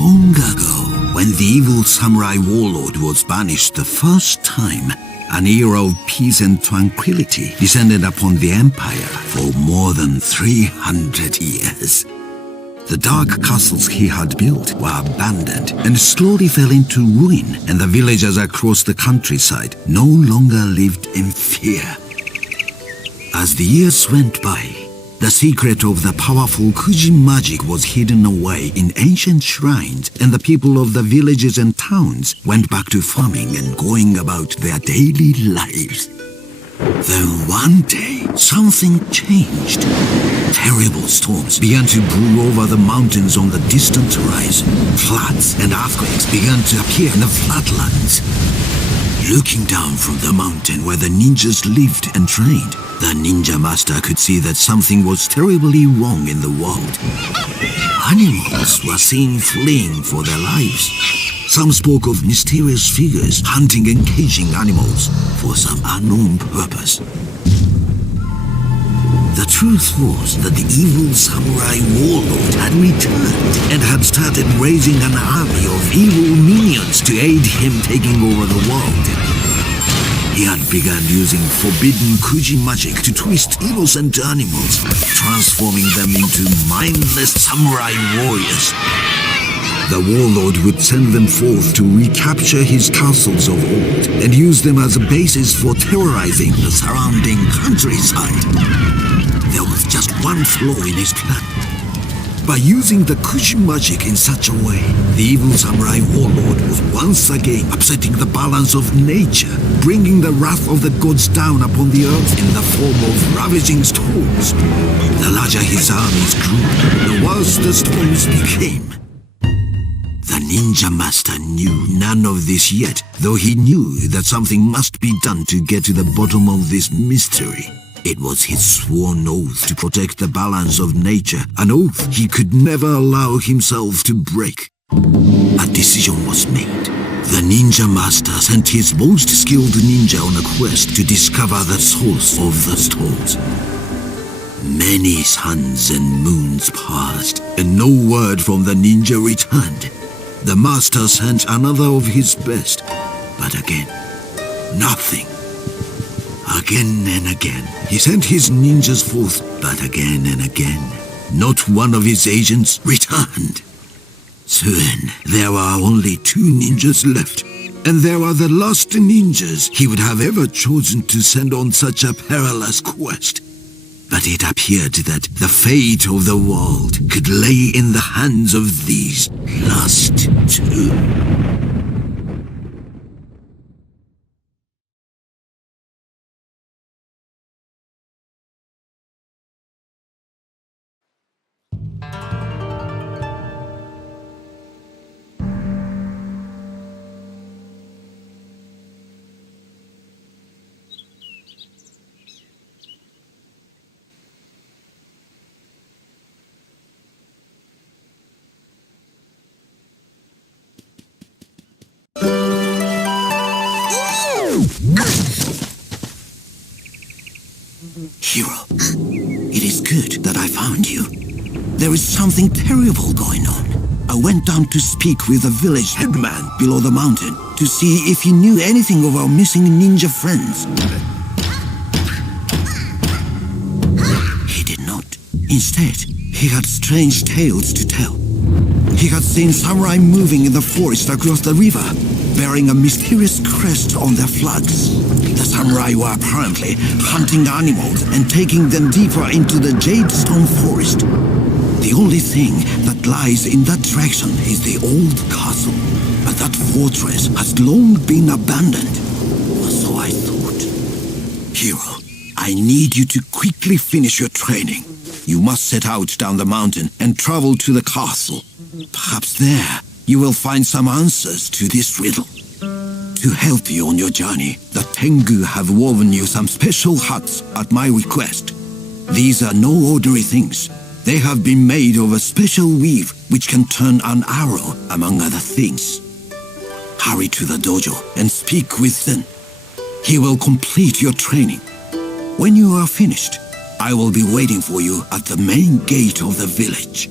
Long ago, when the evil samurai warlord was banished the first time, an era of peace and tranquility descended upon the empire for more than 300 years. The dark castles he had built were abandoned and slowly fell into ruin, and the villagers across the countryside no longer lived in fear. As the years went by, the secret of the powerful Kuji magic was hidden away in ancient shrines, and the people of the villages and towns went back to farming and going about their daily lives. Then one day, something changed. Terrible storms began to brew over the mountains on the distant horizon. Floods and earthquakes began to appear in the flatlands. Looking down from the mountain where the ninjas lived and trained, the ninja master could see that something was terribly wrong in the world. Animals were seen fleeing for their lives. Some spoke of mysterious figures hunting and caging animals for some unknown purpose. The truth was that the evil samurai warlord had returned and had started raising an army of evil minions to aid him taking over the world. He had begun using forbidden Kuji magic to twist innocent animals, transforming them into mindless samurai warriors. The warlord would send them forth to recapture his castles of old and use them as a basis for terrorizing the surrounding countryside. There was just one flaw in his plan. By using the Kuji magic in such a way, the evil samurai warlord was once again upsetting the balance of nature, bringing the wrath of the gods down upon the earth in the form of ravaging storms. The larger his armies grew, the worse the storms became. The ninja master knew none of this yet, though he knew that something must be done to get to the bottom of this mystery. It was his sworn oath to protect the balance of nature, an oath he could never allow himself to break. A decision was made. The ninja master sent his most skilled ninja on a quest to discover the source of the storms. Many suns and moons passed, and no word from the ninja returned. The master sent another of his best, but again, nothing. Again and again, he sent his ninjas forth, but again and again, not one of his agents returned. Soon, there were only 2 ninjas left, and they were the last ninjas he would have ever chosen to send on such a perilous quest. But it appeared that the fate of the world could lay in the hands of these last 2. Hero, it is good that I found you. There is something terrible going on. I went down to speak with the village headman below the mountain to see if he knew anything of our missing ninja friends. He did not. Instead, he had strange tales to tell. He had seen samurai moving in the forest across the river, bearing a mysterious crest on their flags. The samurai were apparently hunting animals and taking them deeper into the jadestone forest. The only thing that lies in that direction is the old castle, but that fortress has long been abandoned. Or so I thought. Hero, I need you to quickly finish your training. You must set out down the mountain and travel to the castle. Perhaps there you will find some answers to this riddle. To help you on your journey, the Tengu have woven you some special huts at my request. These are no ordinary things. They have been made of a special weave which can turn an arrow, among other things. Hurry to the dojo and speak with Zen. He will complete your training. When you are finished, I will be waiting for you at the main gate of the village.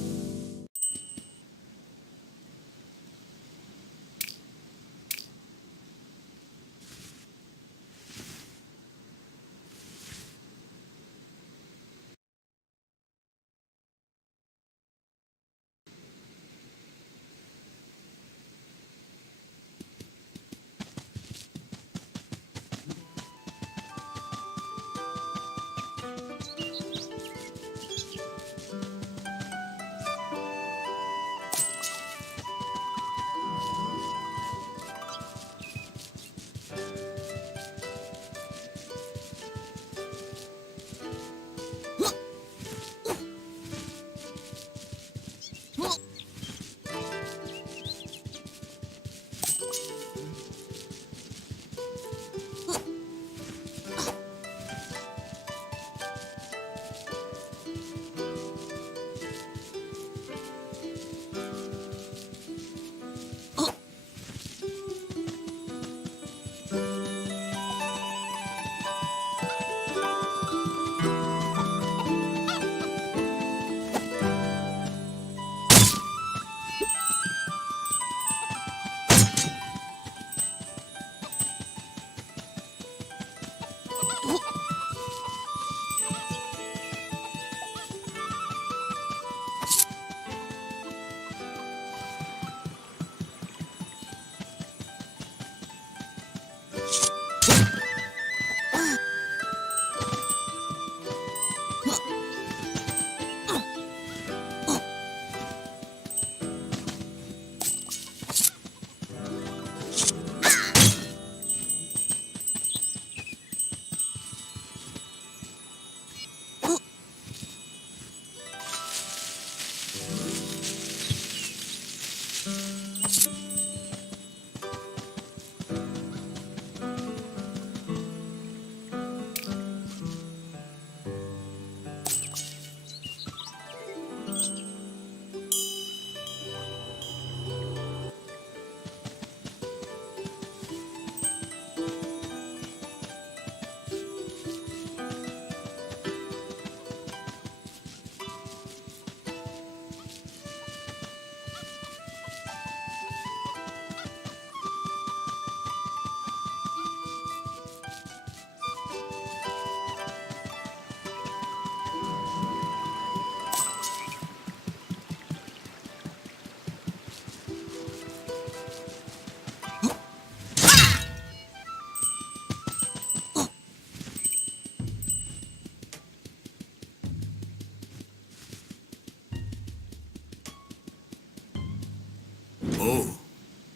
Oh,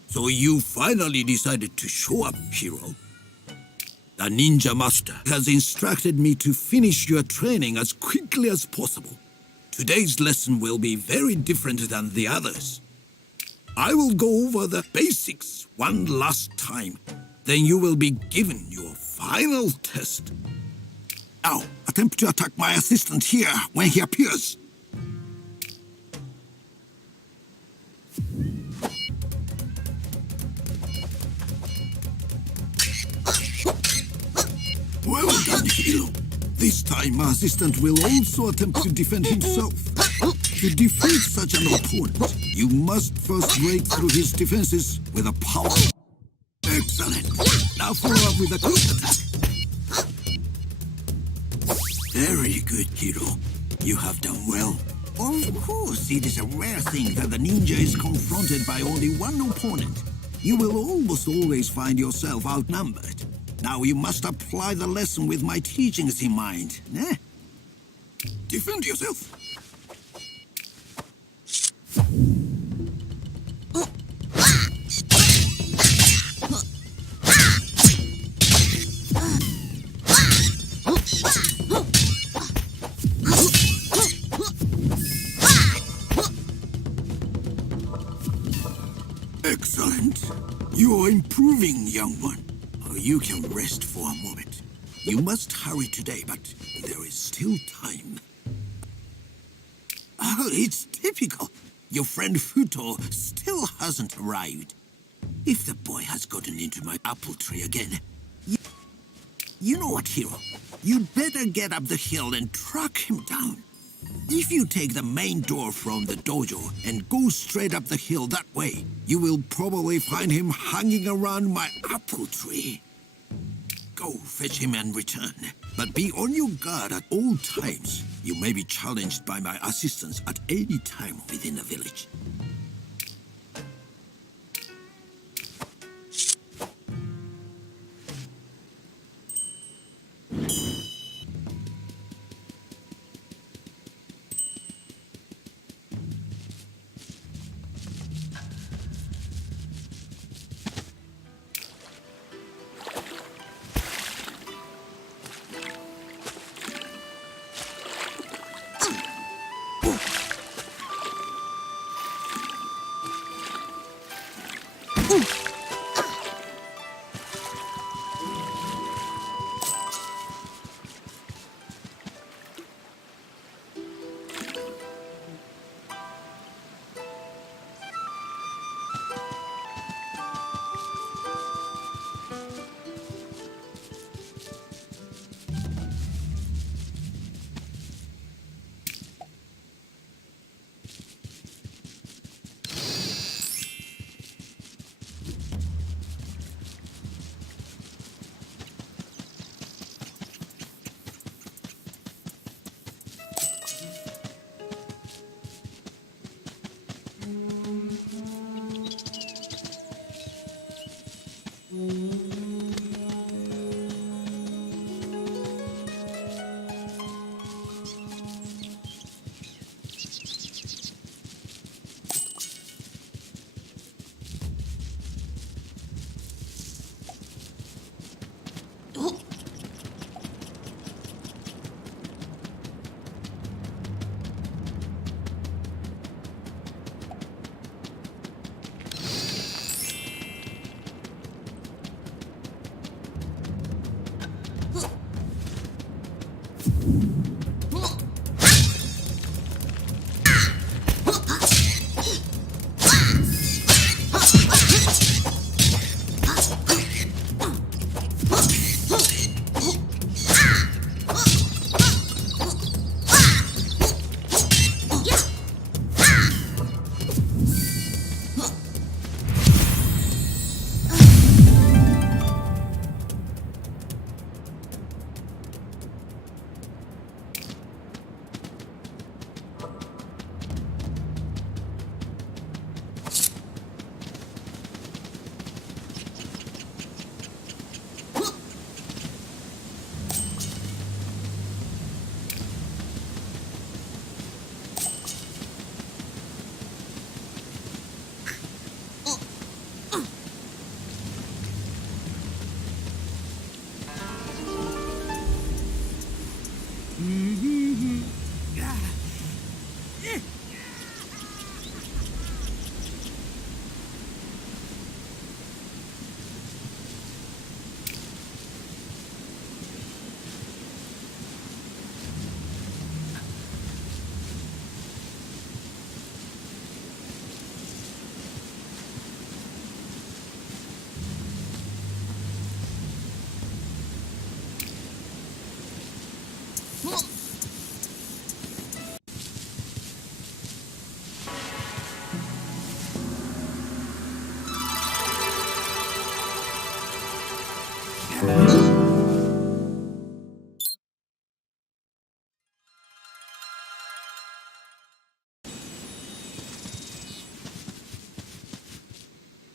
so you finally decided to show up, hero. The ninja master has instructed me to finish your training as quickly as possible. Today's lesson will be very different than the others. I will go over the basics one last time. Then you will be given your final test. Now, attempt to attack my assistant here when he appears. Well done, hero. This time, my assistant will also attempt to defend himself. To defeat such an opponent, you must first break through his defenses with a power. Excellent. Now follow up with a quick attack. Very good, hero. You have done well. Of course, it is a rare thing that the ninja is confronted by only one opponent. You will almost always find yourself outnumbered. Now you must apply the lesson with my teachings in mind. Eh? Defend yourself. Excellent. You are improving, young one. You can rest for a moment. You must hurry today, but there is still time. Oh, it's typical. Your friend Futo still hasn't arrived. If the boy has gotten into my apple tree again... You know what, hero? You'd better get up the hill and track him down. If you take the main door from the dojo and go straight up the hill that way, you will probably find him hanging around my apple tree. Go fetch him and return, but be on your guard at all times. You may be challenged by my assistants at any time within the village.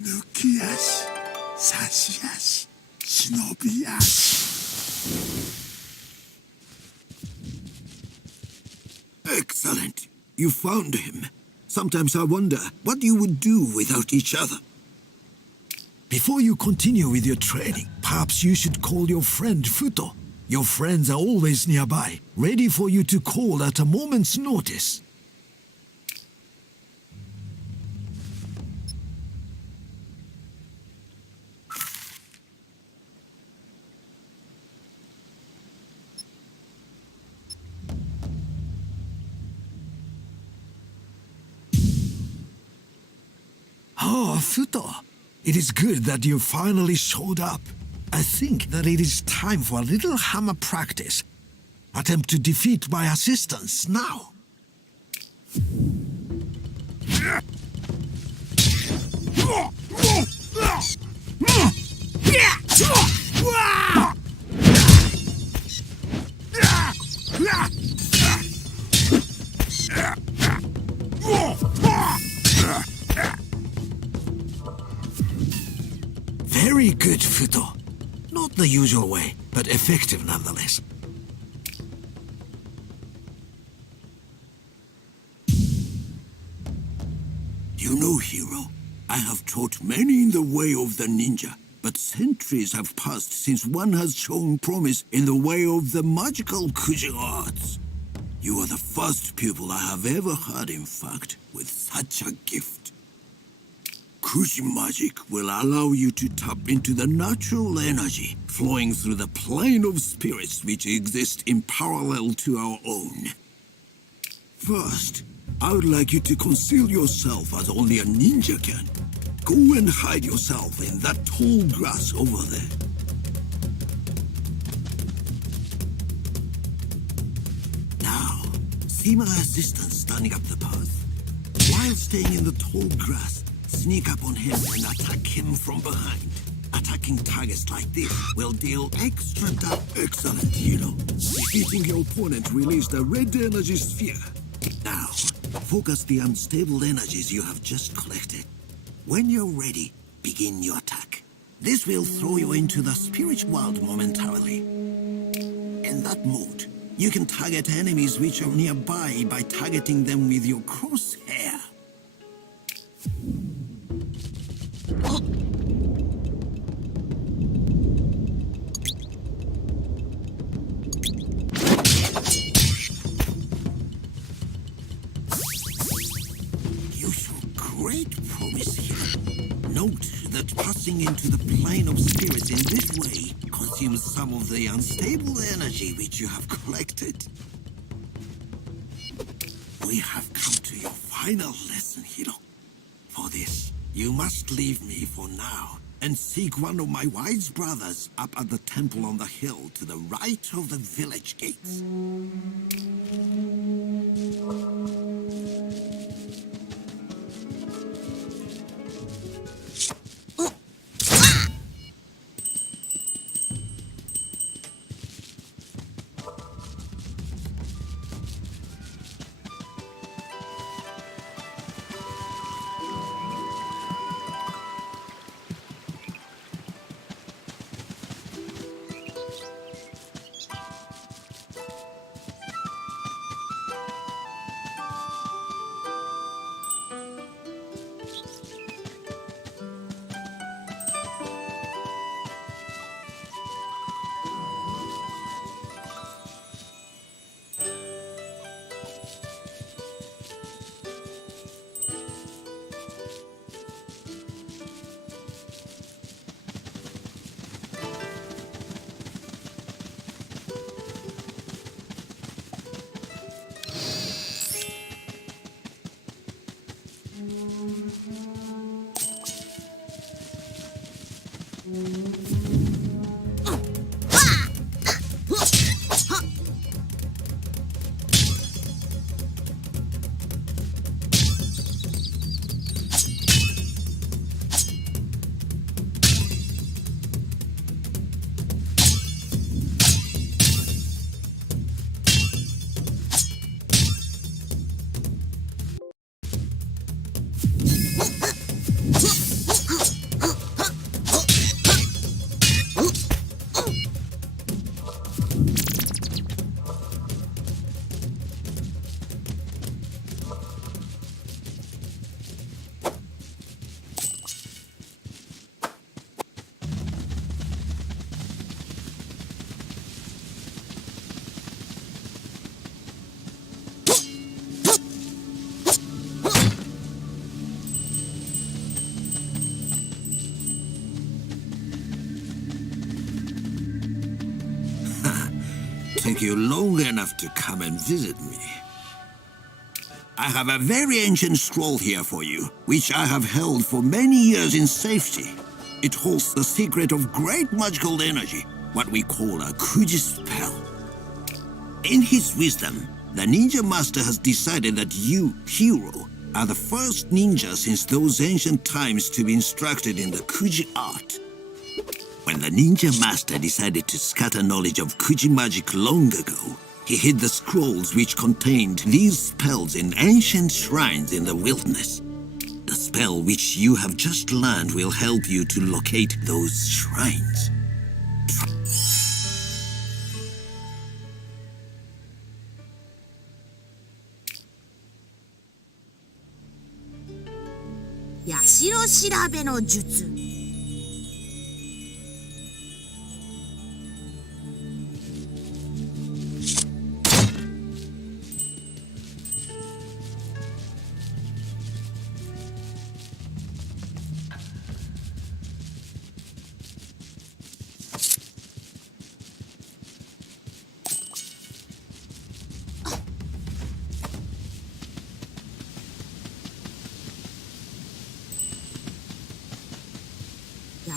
Nuki-ashi, Sashi-ashi, Shinobi-ashi. Excellent. You found him. Sometimes I wonder what you would do without each other. Before you continue with your training, perhaps you should call your friend Futo. Your friends are always nearby, ready for you to call at a moment's notice. Oh, Futo. It is good that you finally showed up. I think that it is time for a little hammer practice. Attempt to defeat my assistants now. Very good, Futo. Not the usual way, but effective nonetheless. You know, hero, I have taught many in the way of the ninja, but centuries have passed since one has shown promise in the way of the magical Kujin arts. You are the first pupil I have ever had, in fact, with such a gift. Kujin magic will allow you to tap into the natural energy flowing through the plane of spirits which exist in parallel to our own. First, I would like you to conceal yourself as only a ninja can. Go and hide yourself in that tall grass over there. Now, see my assistant standing up the path? While staying in the tall grass, sneak up on him and attack him from behind. Attacking targets like this will deal extra damage. Excellent, hero. Defeating your opponent released a red energy sphere. Now, focus the unstable energies you have just collected. When you're ready, begin your attack. This will throw you into the spirit world momentarily. In that mode, you can target enemies which are nearby by targeting them with your crosshair. You show great promise here. Note that passing into the plane of spirits in this way consumes some of the unstable energy which you have collected. We have come to your final lesson, hero. For this, you must leave me for now and seek one of my wise brothers up at the temple on the hill to the right of the village gates. took you long enough to come and visit me. I have a very ancient scroll here for you, which I have held for many years in safety. It holds the secret of great magical energy, what we call a Kuji spell. In his wisdom, the ninja master has decided that you, hero, are the first ninja since those ancient times to be instructed in the Kuji art. When the ninja master decided to scatter knowledge of Kuji magic long ago, he hid the scrolls which contained these spells in ancient shrines in the wilderness. The spell which you have just learned will help you to locate those shrines. 社調べの術。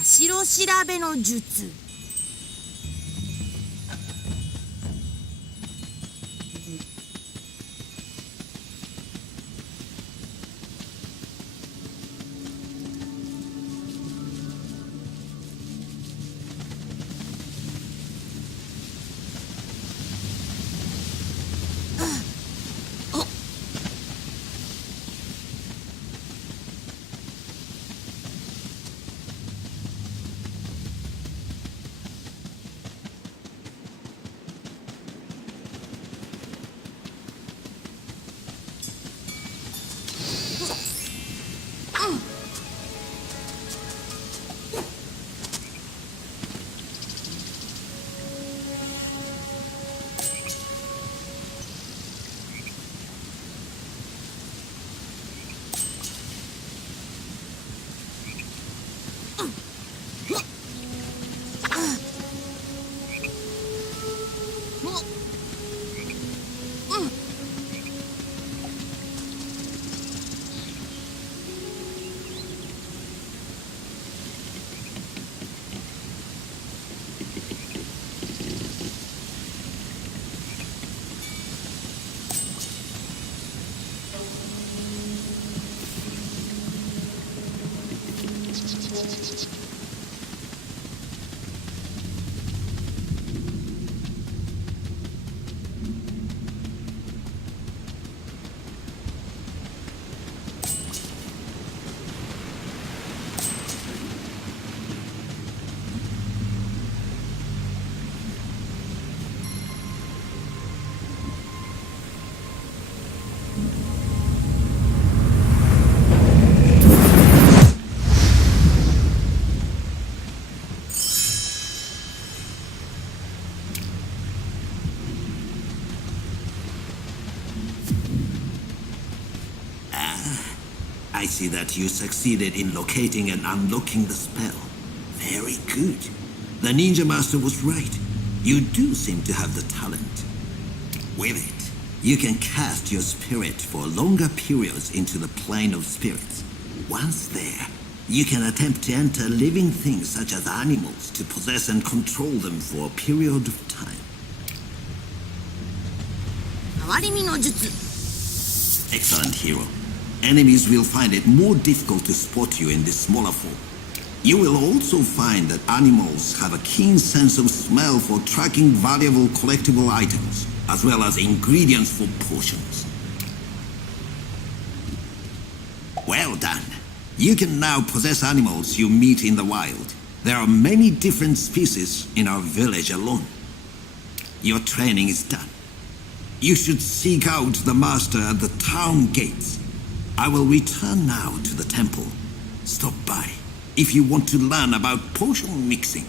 社調べの術。I see that you succeeded in locating and unlocking the spell. Very good. The ninja master was right. You do seem to have the talent. With it, you can cast your spirit for longer periods into the plane of spirits. Once there, you can attempt to enter living things such as animals to possess and control them for a period of time. 変わり身の術。 Excellent, hero. Enemies will find it more difficult to spot you in this smaller form. You will also find that animals have a keen sense of smell for tracking valuable collectible items, as well as ingredients for potions. Well done. You can now possess animals you meet in the wild. There are many different species in our village alone. Your training is done. You should seek out the master at the town gates. I will return now to the temple. Stop by if you want to learn about potion mixing.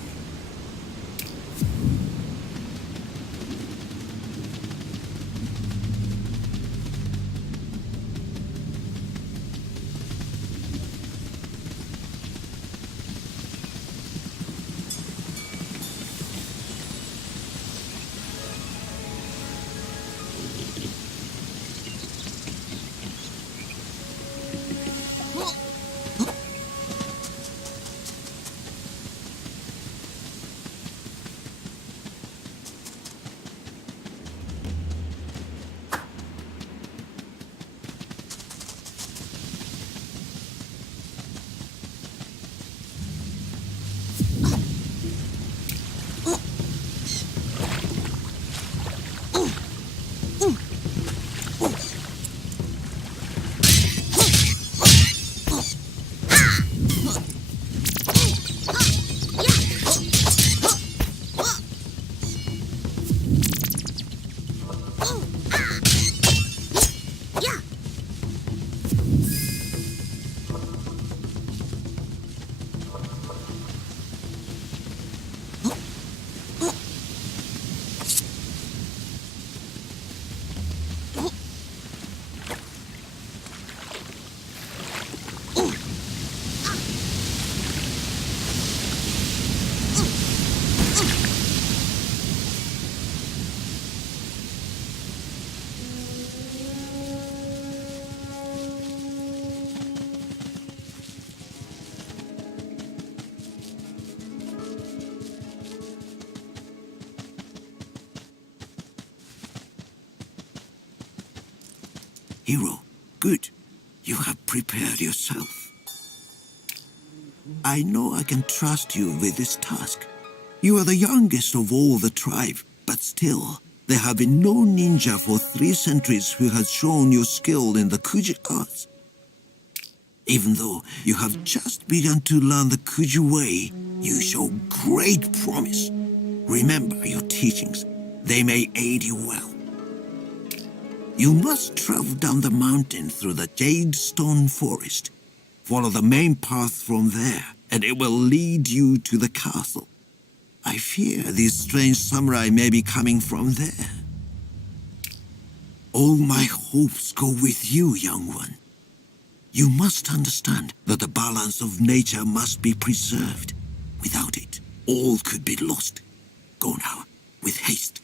Hero, good. You have prepared yourself. I know I can trust you with this task. You are the youngest of all the tribe, but still, there have been no ninja for 3 centuries who has shown your skill in the Kuji arts. Even though you have just begun to learn the Kuji way, you show great promise. Remember your teachings. They may aid you well. You must travel down the mountain through the Jade Stone Forest. Follow the main path from there, and it will lead you to the castle. I fear these strange samurai may be coming from there. All my hopes go with you, young one. You must understand that the balance of nature must be preserved. Without it, all could be lost. Go now, with haste.